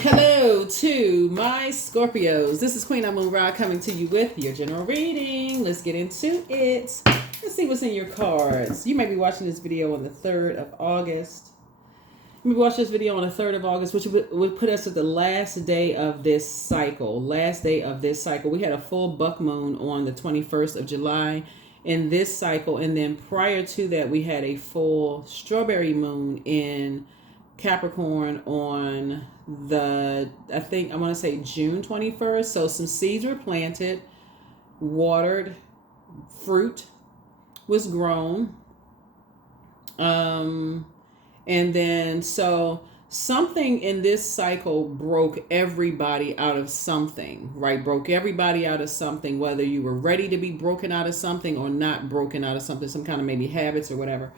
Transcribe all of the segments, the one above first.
Hello to my Scorpios. This is Queen Amun Ra coming to you with your general reading. Let's get into it. Let's see what's in your cards. You may be watching this video on the 3rd of August. You may watch this video on the 3rd of August, which would put us at the last day of this cycle. Last day of this cycle. We had a full buck moon on the 21st of July in this cycle. And then prior to that, we had a full strawberry moon in Capricorn on I want to say June 21st. So some seeds were planted, watered, fruit was grown. And then so something in this cycle broke everybody out of something, right? Broke everybody out of something, whether you were ready to be broken out of something or not broken out of something, some kind of maybe habits or whatever.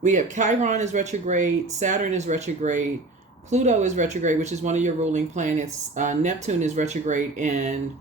We have Chiron is retrograde, Saturn is retrograde, Pluto is retrograde, which is one of your ruling planets. Neptune is retrograde, and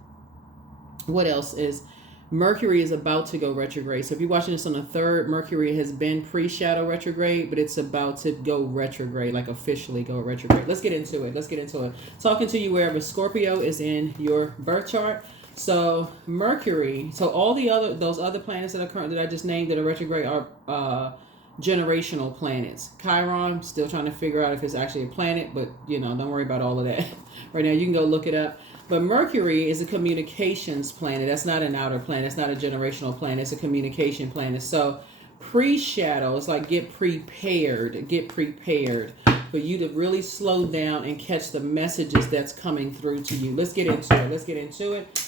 what else is? Mercury is about to go retrograde. So if you're watching this on the 3rd, Mercury has been pre-shadow retrograde, but it's about to go retrograde, like officially go retrograde. Let's get into it. Talking to you wherever Scorpio is in your birth chart. So Mercury, so all those other planets that are current that I just named that are retrograde are generational planets. Chiron, still trying to figure out if it's actually a planet, but don't worry about all of that right now. You can go look it up. But Mercury is a communications planet. That's not an outer planet. It's not a generational planet. It's a communication planet. So pre-shadow, it's like get prepared for you to really slow down and catch the messages that's coming through to you. Let's get into it.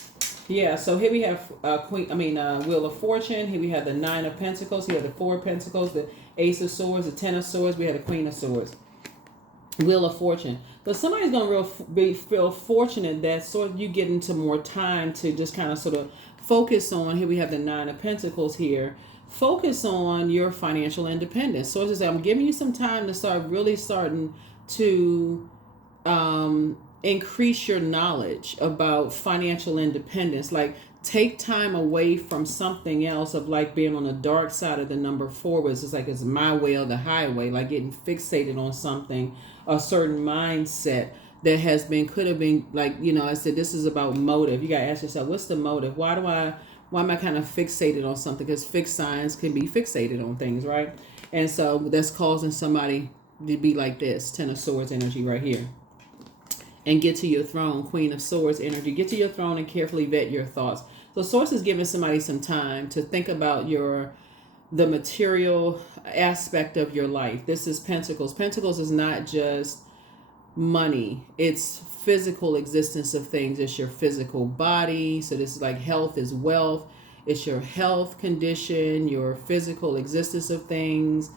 Yeah, so here we have Wheel of Fortune. Here we have the 9 of Pentacles. Here we have the 4 of Pentacles, the Ace of Swords, the 10 of Swords. We have the Queen of Swords. Wheel of Fortune. But somebody's going to feel fortunate that sort of you get into more time to just kind of sort of focus on. Here we have the 9 of Pentacles here. Focus on your financial independence. So as I say, I'm giving you some time to starting to increase your knowledge about financial independence. Like take time away from something else of like being on the dark side of the number 4, where it's like it's my way or the highway, like getting fixated on something, a certain mindset that could have been like, I said, this is about motive. You got to ask yourself, what's the motive? Why am I kind of fixated on something? Because fixed signs can be fixated on things, right? And so that's causing somebody to be like this, 10 of Swords energy right here. And get to your throne, Queen of Swords energy. Get to your throne and carefully vet your thoughts. So Source is giving somebody some time to think about the material aspect of your life. This is Pentacles. Pentacles is not just money. It's physical existence of things. It's your physical body. So this is like health is wealth. It's your health condition, your physical existence of things,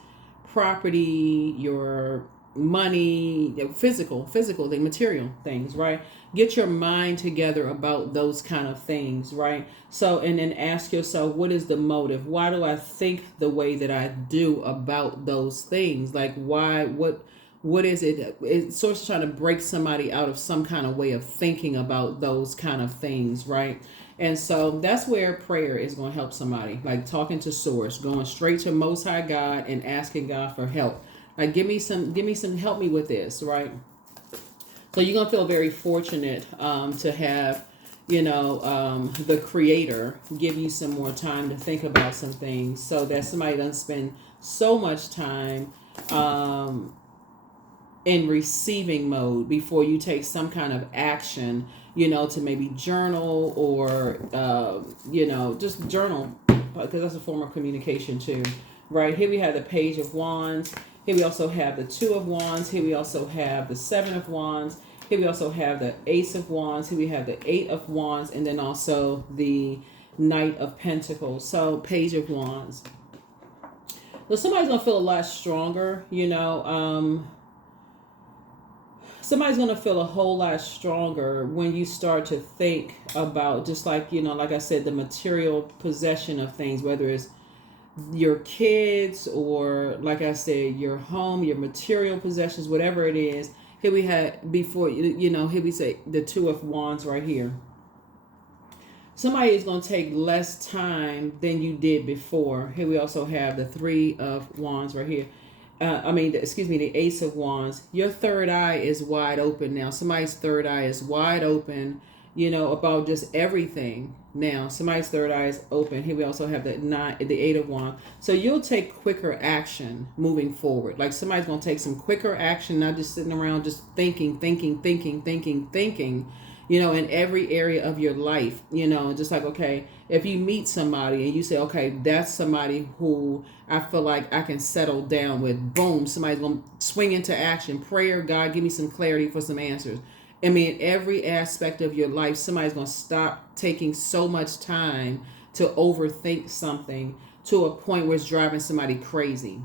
property, your money, physical thing, material things, right? Get your mind together about those kind of things, right? So, and then ask yourself, what is the motive? Why do I think the way that I do about those things? Like, why? What is it? It's sort of trying to break somebody out of some kind of way of thinking about those kind of things, right? And so that's where prayer is going to help somebody, like talking to Source, going straight to Most High God and asking God for help. Like, give me some, help me with this, right? So you're going to feel very fortunate to have, the Creator give you some more time to think about some things, so that somebody doesn't spend so much time in receiving mode before you take some kind of action, to maybe journal or, just journal, because that's a form of communication too, right? Here we have the Page of Wands. Here we also have the 2 of Wands. Here we also have the 7 of Wands. Here we also have the Ace of Wands. Here we have the 8 of Wands. And then also the Knight of Pentacles. So Page of Wands. So somebody's going to feel a lot stronger, somebody's going to feel a whole lot stronger when you start to think about, just like, like I said, the material possession of things, whether it's your kids or, like I said, your home, your material possessions, whatever it is. Here we had before, here we say the 2 of Wands right here. Somebody is going to take less time than you did before. Here we also have the 3 of Wands right here. the Ace of Wands, your third eye is wide open now. Somebody's third eye is wide open, about just everything. Now, somebody's third eye is open. Here we also have the Eight of Wands. So you'll take quicker action moving forward. Like somebody's going to take some quicker action, not just sitting around just thinking, in every area of your life, just like, okay, if you meet somebody and you say, okay, that's somebody who I feel like I can settle down with, boom, somebody's going to swing into action. Prayer, God, give me some clarity for some answers. I mean, every aspect of your life, somebody's going to stop taking so much time to overthink something to a point where it's driving somebody crazy.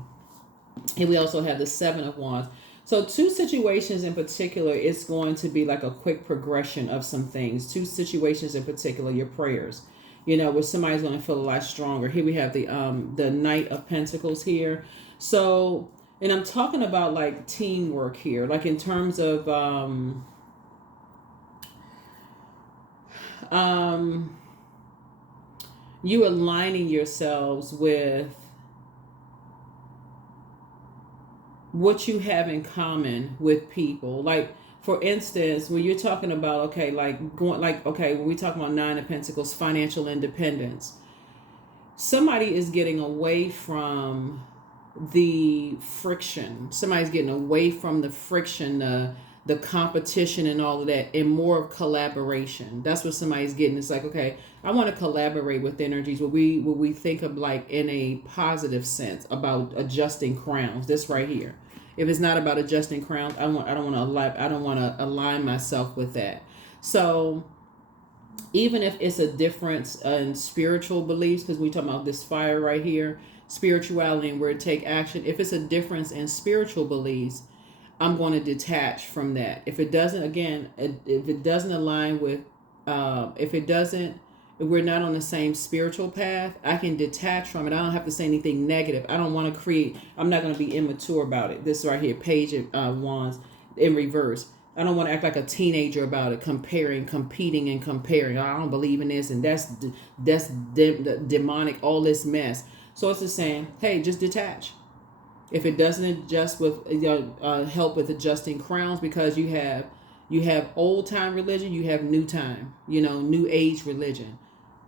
And we also have the Seven of Wands. So two situations in particular, it's going to be like a quick progression of some things. Two situations in particular, your prayers, where somebody's going to feel a lot stronger. Here we have the Knight of Pentacles here. So, and I'm talking about like teamwork here, like in terms of you aligning yourselves with what you have in common with people. Like, for instance, when you're talking about, when we talk about Nine of Pentacles, financial independence, somebody is getting away from the friction. Somebody's getting away from the friction, the competition and all of that, and more of collaboration. That's what somebody's getting. It's like, okay, I want to collaborate with energies what we think of like in a positive sense about adjusting crowns. This right here. If it's not about adjusting crowns, I don't want to align myself with that. So even if it's a difference in spiritual beliefs, because we talk about this fire right here, spirituality and where to take action. If it's a difference in spiritual beliefs, I'm going to detach from that. If it doesn't, again, if it doesn't align with, if we're not on the same spiritual path, I can detach from it. I don't have to say anything negative. I don't want to I'm not going to be immature about it. This right here, Page of Wands in reverse. I don't want to act like a teenager about it, competing and comparing. I don't believe in this, and that's demonic, all this mess. So it's just saying, hey, just detach. If it doesn't adjust with help with adjusting crowns, because you have old time religion, you have new time, new age religion.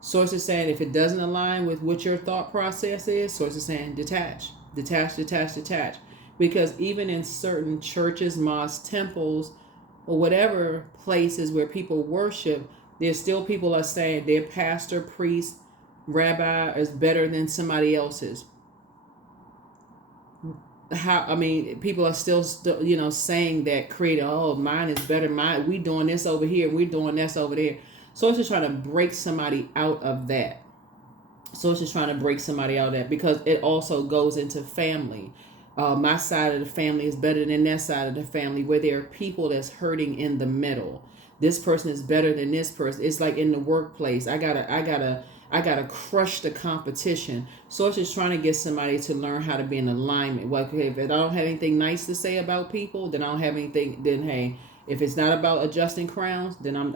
Source is saying if it doesn't align with what your thought process is, Source is saying detach. Because even in certain churches, mosques, temples, or whatever places where people worship, there's still people are saying their pastor, priest, rabbi is better than somebody else's. People are still saying that, creating, oh, mine is better, we doing this over here, we doing this over there. So it's just trying to break somebody out of that. Because it also goes into family. My side of the family is better than that side of the family, where there are people that's hurting in the middle. This person is better than this person. It's like in the workplace. I gotta crush the competition. So it's just trying to get somebody to learn how to be in alignment. Well, okay, if I don't have anything nice to say about people, then I don't have anything. Then hey, if it's not about adjusting crowns, then I'm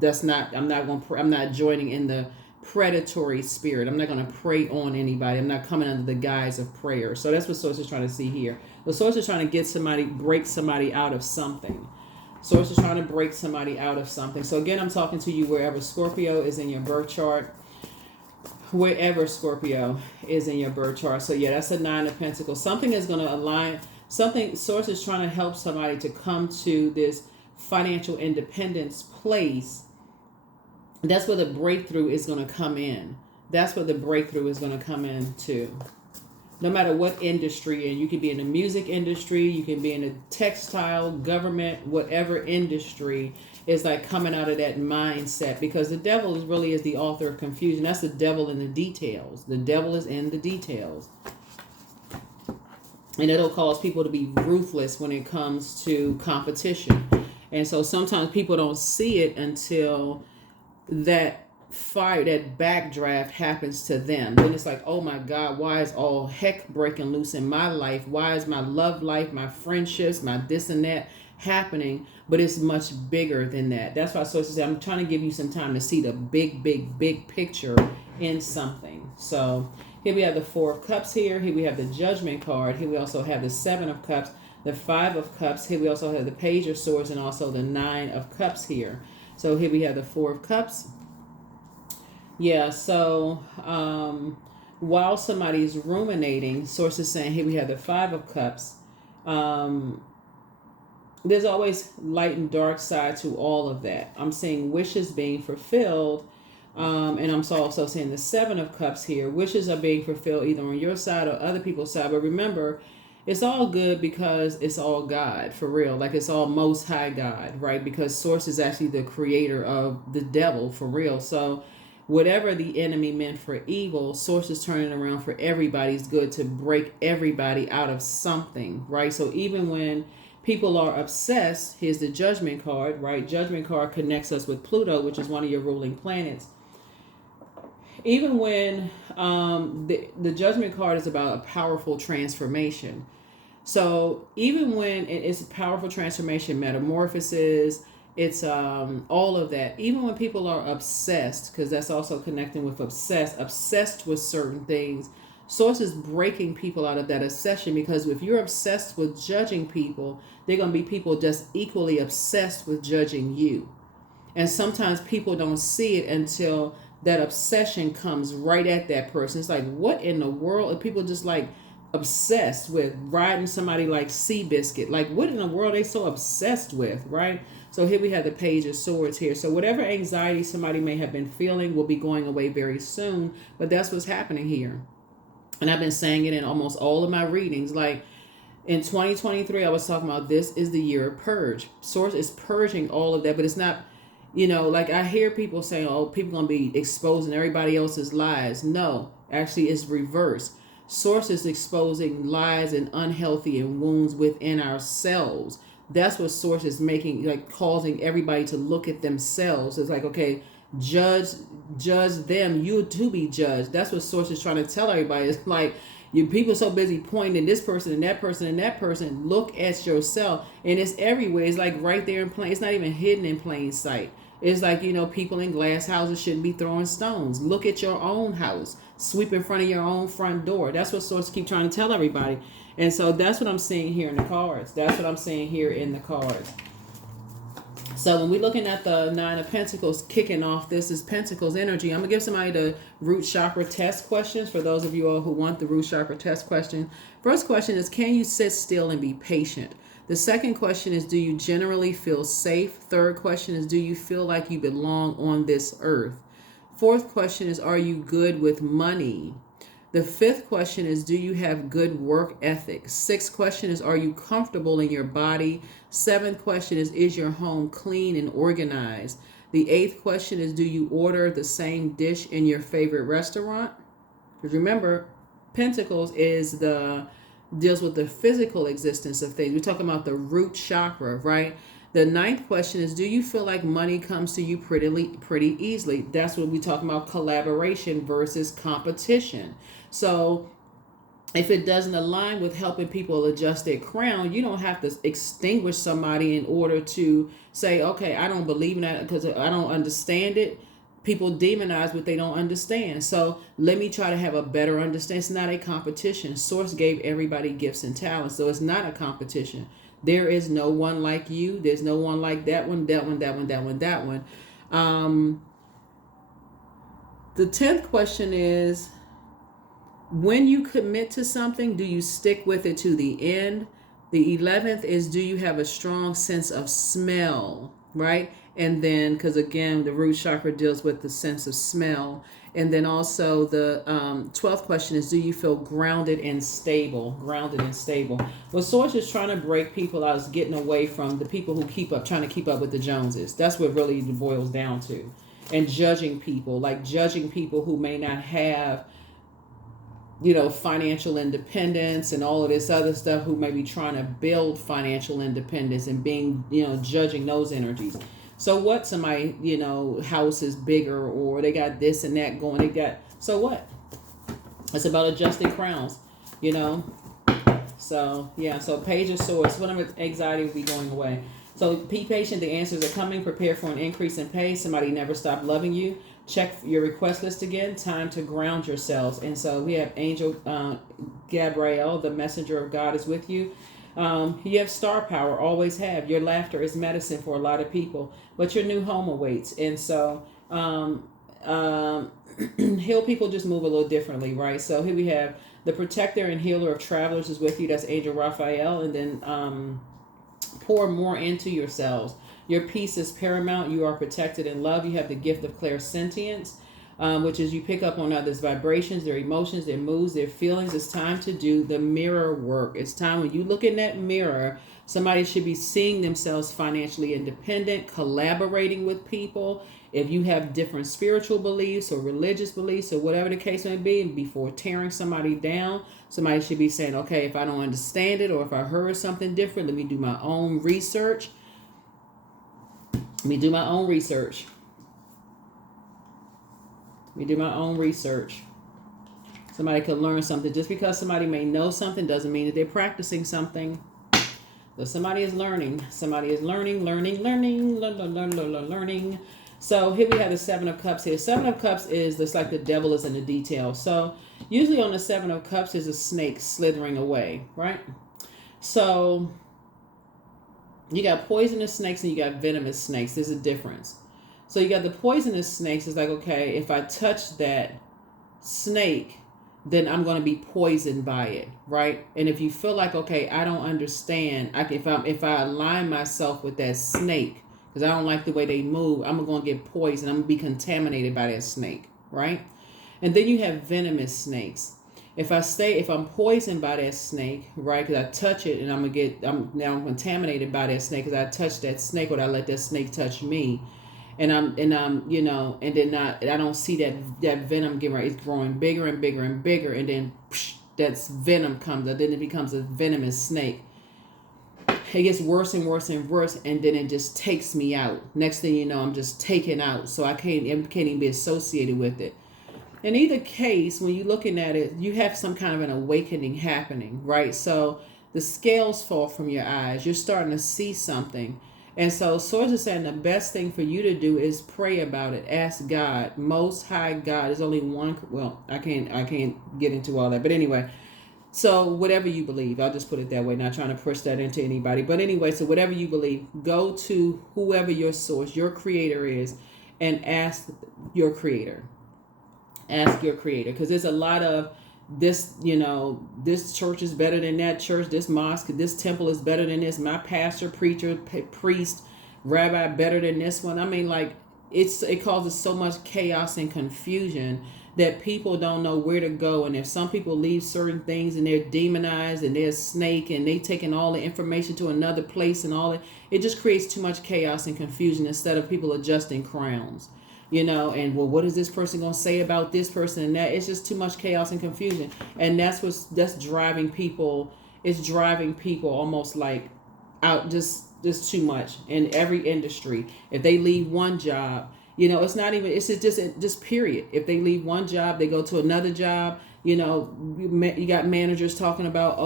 not joining in the predatory spirit. I'm not going to prey on anybody. I'm not coming under the guise of prayer. So that's what Source is trying to see here. The Source is trying to break somebody out of something. Source is trying to break somebody out of something. So again, I'm talking to you wherever Scorpio is in your birth chart. Wherever Scorpio is in your birth chart. So yeah, that's a Nine of Pentacles. Something is going to align. Source is trying to help somebody to come to this financial independence place. That's where the breakthrough is going to come in. Too. No matter what industry, and you can be in the music industry, you can be in the textile, government, whatever industry, is like coming out of that mindset, because the devil really is the author of confusion. That's the devil in the details. The devil is in the details. And it'll cause people to be ruthless when it comes to competition. And so sometimes people don't see it until that backdraft happens to them. Then it's like, oh my God, why is all heck breaking loose in my life? Why is my love life, my friendships, my this and that happening? But it's much bigger than that. That's why Source says, I'm trying to give you some time to see the big picture in something. So Here we have the Four of Cups here. Here we have the Judgment card. Here we also have the Seven of Cups, the Five of Cups. Here we also have the Page of Swords and also the Nine of Cups here. So here we have the Four of Cups. Yeah, so while somebody's ruminating, Source is saying here we have the Five of Cups. There's always light and dark side to all of that. I'm seeing wishes being fulfilled. And I'm also seeing the Seven of Cups here. Wishes are being fulfilled either on your side or other people's side. But remember, it's all good because it's all God, for real. Like, it's all Most High God, right? Because Source is actually the creator of the devil, for real. So whatever the enemy meant for evil, Source is turning around for everybody's good to break everybody out of something, right? So even when people are obsessed, here's the Judgment card, right? Judgment card connects us with Pluto, which is one of your ruling planets. Even when the Judgment card is about a powerful transformation. So even when it's a powerful transformation, metamorphosis, it's all of that. Even when people are obsessed, because that's also connecting with obsessed with certain things, Source is breaking people out of that obsession, because if you're obsessed with judging people, they're going to be people just equally obsessed with judging you. And sometimes people don't see it until that obsession comes right at that person. It's like, what in the world? Are people just like obsessed with riding somebody like Seabiscuit? Like, what in the world are they so obsessed with, right? So here we have the Page of Swords here. So whatever anxiety somebody may have been feeling will be going away very soon. But that's what's happening here. And I've been saying it in almost all of my readings. Like in 2023, I was talking about this is the year of purge. Source is purging all of that, but it's not, like I hear people saying, oh, people going to be exposing everybody else's lies. No, actually it's reverse. Source is exposing lies and unhealthy and wounds within ourselves. That's what Source is making, like causing everybody to look at themselves. It's like, okay, judge them, you too be judged. That's what Source is trying to tell everybody. It's like, you people so busy pointing at this person and that person and that person. Look at yourself. And it's everywhere. It's like right there in plain. It's not even hidden in plain sight. It's like, people in glass houses shouldn't be throwing stones. Look at your own house. Sweep in front of your own front door. That's what Source keep trying to tell everybody. And so that's what I'm seeing here in the cards. That's what I'm seeing here in the cards. So when we're looking at the Nine of Pentacles kicking off, this is Pentacles energy. I'm going to give somebody the root chakra test questions for those of you all who want the root chakra test question. First question is, can you sit still and be patient? The second question is, do you generally feel safe? Third question is, do you feel like you belong on this earth? Fourth question is, are you good with money? The fifth question is, do you have good work ethic? Sixth question is, are you comfortable in your body? Seventh question is your home clean and organized? The eighth question is, do you order the same dish in your favorite restaurant? Because remember, Pentacles deals with the physical existence of things. We're talking about the root chakra, right? The ninth question is, do you feel like money comes to you pretty easily? That's what we're talking about, collaboration versus competition. So if it doesn't align with helping people adjust their crown, you don't have to extinguish somebody in order to say, okay, I don't believe in that because I don't understand it. People demonize what they don't understand. So let me try to have a better understanding. It's not a competition. Source gave everybody gifts and talents. So it's not a competition. There is no one like you. There's no one like that one, that one, that one, that one, that one. The 10th question is, when you commit to something, do you stick with it to the end? The 11th is, do you have a strong sense of smell, right? And then, because again, the root chakra deals with the sense of smell. And then also the 12th question is, do you feel grounded and stable? Grounded and stable. What Source is trying to break people out is getting away from the people who trying to keep up with the Joneses. That's what really boils down to. And judging people, like judging people who may not have, financial independence and all of this other stuff, who may be trying to build financial independence and being, judging those energies. So what? Somebody, house is bigger, or they got this and that going. So what? It's about adjusting crowns, So yeah, so Page of Swords, whatever anxiety will be going away. So be patient, the answers are coming. Prepare for an increase in pay. Somebody never stopped loving you. Check your request list again. Time to ground yourselves. And so we have Angel Gabrielle, the messenger of God, is with you. You have star power, always have. Your laughter is medicine for a lot of people, but your new home awaits. And so heal people just move a little differently, right? So here we have the protector and healer of travelers is with you. That's Angel Raphael. And then pour more into yourselves. Your peace is paramount. You are protected in love. You have the gift of clairsentience, which is you pick up on others' vibrations, their emotions, their moods, their feelings. It's time to do the mirror work. It's time when you look in that mirror, somebody should be seeing themselves financially independent, collaborating with people. If you have different spiritual beliefs or religious beliefs or whatever the case may be, before tearing somebody down, somebody should be saying, okay, if I don't understand it or if I heard something different, let me do my own research. Let me do my own research. Somebody could learn something. Just because somebody may know something doesn't mean that they're practicing something. But somebody is learning. Learning. So here we have the Seven of Cups here. Seven of Cups is just like the devil is in the details. So usually on the Seven of Cups is a snake slithering away, right? So you got poisonous snakes and you got venomous snakes. There's a difference. So you got the poisonous snakes. It's like, okay, if I touch that snake, then I'm going to be poisoned by it, right? And if you feel like, okay, I don't understand, if I align myself with that snake, because I don't like the way they move, I'm going to get poisoned. I'm going to be contaminated by that snake, right? And then you have venomous snakes. If I'm poisoned by that snake, right, because I touch it and I'm contaminated by that snake because I touched that snake or I let that snake touch me. And I don't see that venom it's growing bigger and bigger and bigger, and then that venom comes, and then it becomes a venomous snake. It gets worse and worse and worse, and then it just takes me out. Next thing you know, I'm just taken out, so I can't even be associated with it. In either case, when you're looking at it, you have some kind of an awakening happening, right? So the scales fall from your eyes. You're starting to see something. And so Swords is saying the best thing for you to do is pray about it. Ask God, Most High God. There's only one. Well, I can't get into all that. But anyway, so whatever you believe, I'll just put it that way. Not trying to push that into anybody. But anyway, so whatever you believe, go to whoever your source, your creator is, and ask your creator. Ask your creator. Because there's a lot of this, this church is better than that church, this mosque, this temple is better than this, my pastor, preacher, priest, rabbi better than this one. I mean, like, it causes so much chaos and confusion that people don't know where to go. And if some people leave certain things and they're demonized and they're a snake and they taking all the information to another place and all it just creates too much chaos and confusion instead of people adjusting crowns. And well, what is this person going to say about this person and that? It's just too much chaos and confusion. And that's driving people. It's driving people almost like out just too much in every industry. If they leave one job, it's not even, it's just period. If they leave one job, they go to another job. You got managers talking about,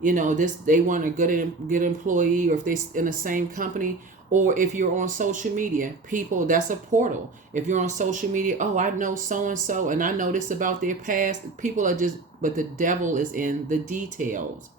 they want a good employee, or if they in the same company. Or if you're on social media, people, that's a portal. If you're on social media, I know so-and-so and I know this about their past. People are but the devil is in the details.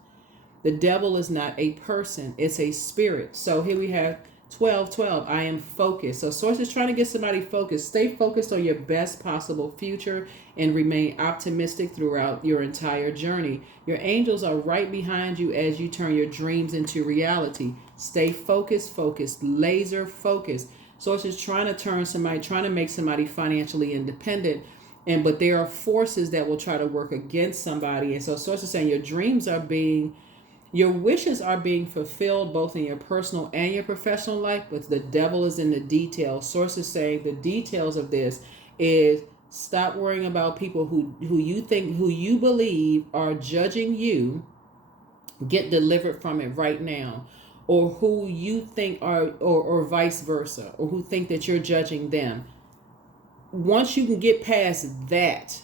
The devil is not a person, it's a spirit. So here we have 12. I am focused. So Source is trying to get somebody focused. Stay focused on your best possible future and remain optimistic throughout your entire journey. Your angels are right behind you as you turn your dreams into reality. Stay focused, laser focused. Source is trying to make somebody financially independent. But there are forces that will try to work against somebody. And so Source is saying your wishes are being fulfilled both in your personal and your professional life, but the devil is in the details. Source is saying the details of this is stop worrying about people who you believe are judging you. Get delivered from it right now. Or who you think are, or vice versa, or who think that you're judging them. Once you can get past that,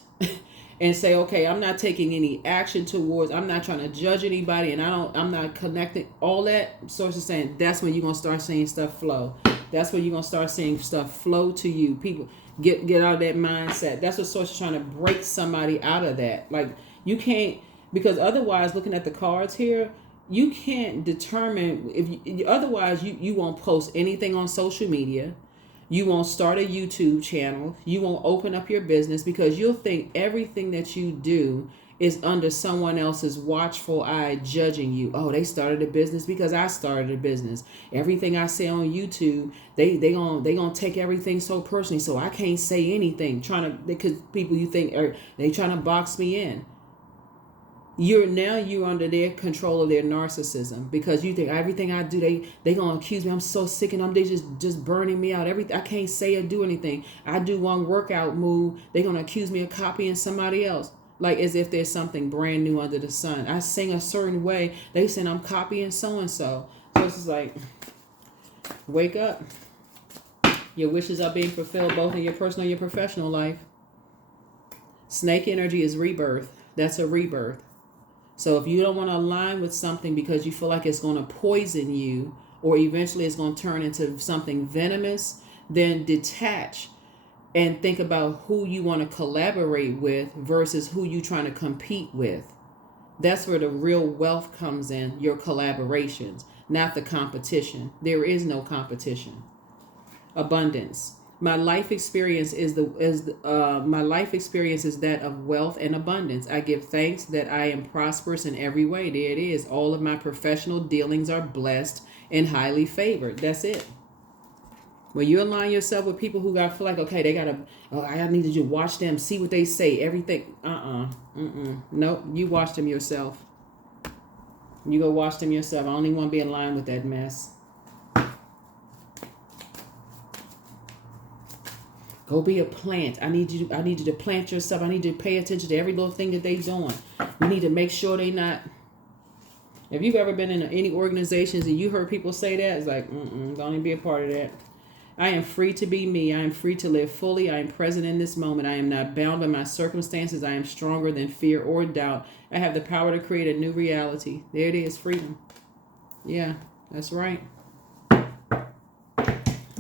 and say, okay, I'm not taking any action towards, I'm not trying to judge anybody, and I'm not connecting, all that source is saying, that's when you're going to start seeing stuff flow. That's when you're going to start seeing stuff flow to you. People get out of that mindset. That's what source is trying to break somebody out of that. Like, you can't, because otherwise, looking at the cards here, you can't determine if you, otherwise you won't post anything on social media. You won't start a YouTube channel. You won't open up your business, because you'll think everything that you do is under someone else's watchful eye judging you. Oh, they started a business because I started a business. Everything I say on YouTube, they gonna take everything so personally, so I can't say anything. Because people you think they trying to box me in. You're under their control of their narcissism, because you think everything I do, they gonna accuse me. I'm so sick, and they just burning me out. Everything I can't say or do anything. I do one workout move, they gonna accuse me of copying somebody else, like as if there's something brand new under the sun. I sing a certain way, they saying I'm copying so and so. So it's just like, wake up. Your wishes are being fulfilled both in your personal and your professional life. Snake energy is rebirth. That's a rebirth. So if you don't want to align with something because you feel like it's going to poison you, or eventually it's going to turn into something venomous, then detach and think about who you want to collaborate with versus who you're trying to compete with. That's where the real wealth comes in, your collaborations, not the competition. There is no competition. Abundance. My life experience is that of wealth and abundance. I give thanks that I am prosperous in every way. There it is. All of my professional dealings are blessed and highly favored. That's it. When you align yourself with people who feel like, okay, they gotta, I need to watch them, see what they say, everything. Nope. You watch them yourself. You go watch them yourself. I only want to be in line with that mess. Go be a plant. I need you to plant yourself. I need you to pay attention to every little thing that they're doing. You need to make sure they not. If you've ever been in any organizations and you heard people say that, it's like, don't even be a part of that. I am free to be me. I am free to live fully. I am present in this moment. I am not bound by my circumstances. I am stronger than fear or doubt. I have the power to create a new reality. There it is, freedom. Yeah, that's right.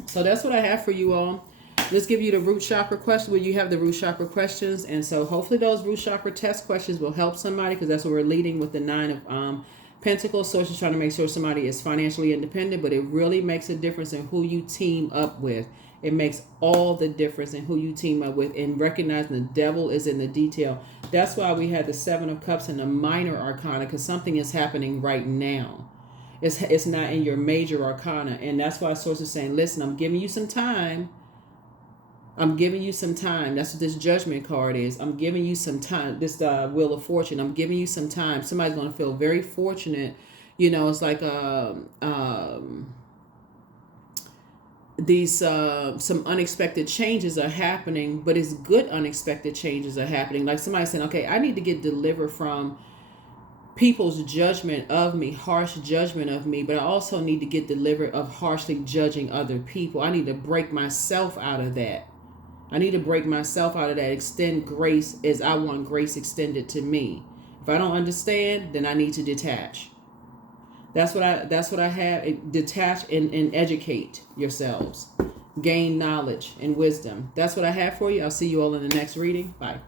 So that's what I have for you all. Let's give you the root chakra question, where you have the root chakra questions. And so hopefully those root chakra test questions will help somebody, because that's what we're leading with the 9 of Pentacles. So she's trying to make sure somebody is financially independent, but it really makes a difference in who you team up with. It makes all the difference in who you team up with, and recognizing the devil is in the detail. That's why we had the 7 of Cups and the minor arcana, because something is happening right now. It's not in your major arcana. And that's why Source is saying, listen, I'm giving you some time. I'm giving you some time. That's what this Judgment card is. I'm giving you some time. This Wheel of Fortune. I'm giving you some time. Somebody's going to feel very fortunate. You know, it's like these some unexpected changes are happening, but it's good unexpected changes are happening. Like somebody saying, okay, I need to get delivered from people's judgment of me, harsh judgment of me, but I also need to get delivered of harshly judging other people. I need to break myself out of that. I need to break myself out of that. Extend grace as I want grace extended to me. If I don't understand, then I need to detach. That's what I have. Detach and educate yourselves. Gain knowledge and wisdom. That's what I have for you. I'll see you all in the next reading. Bye.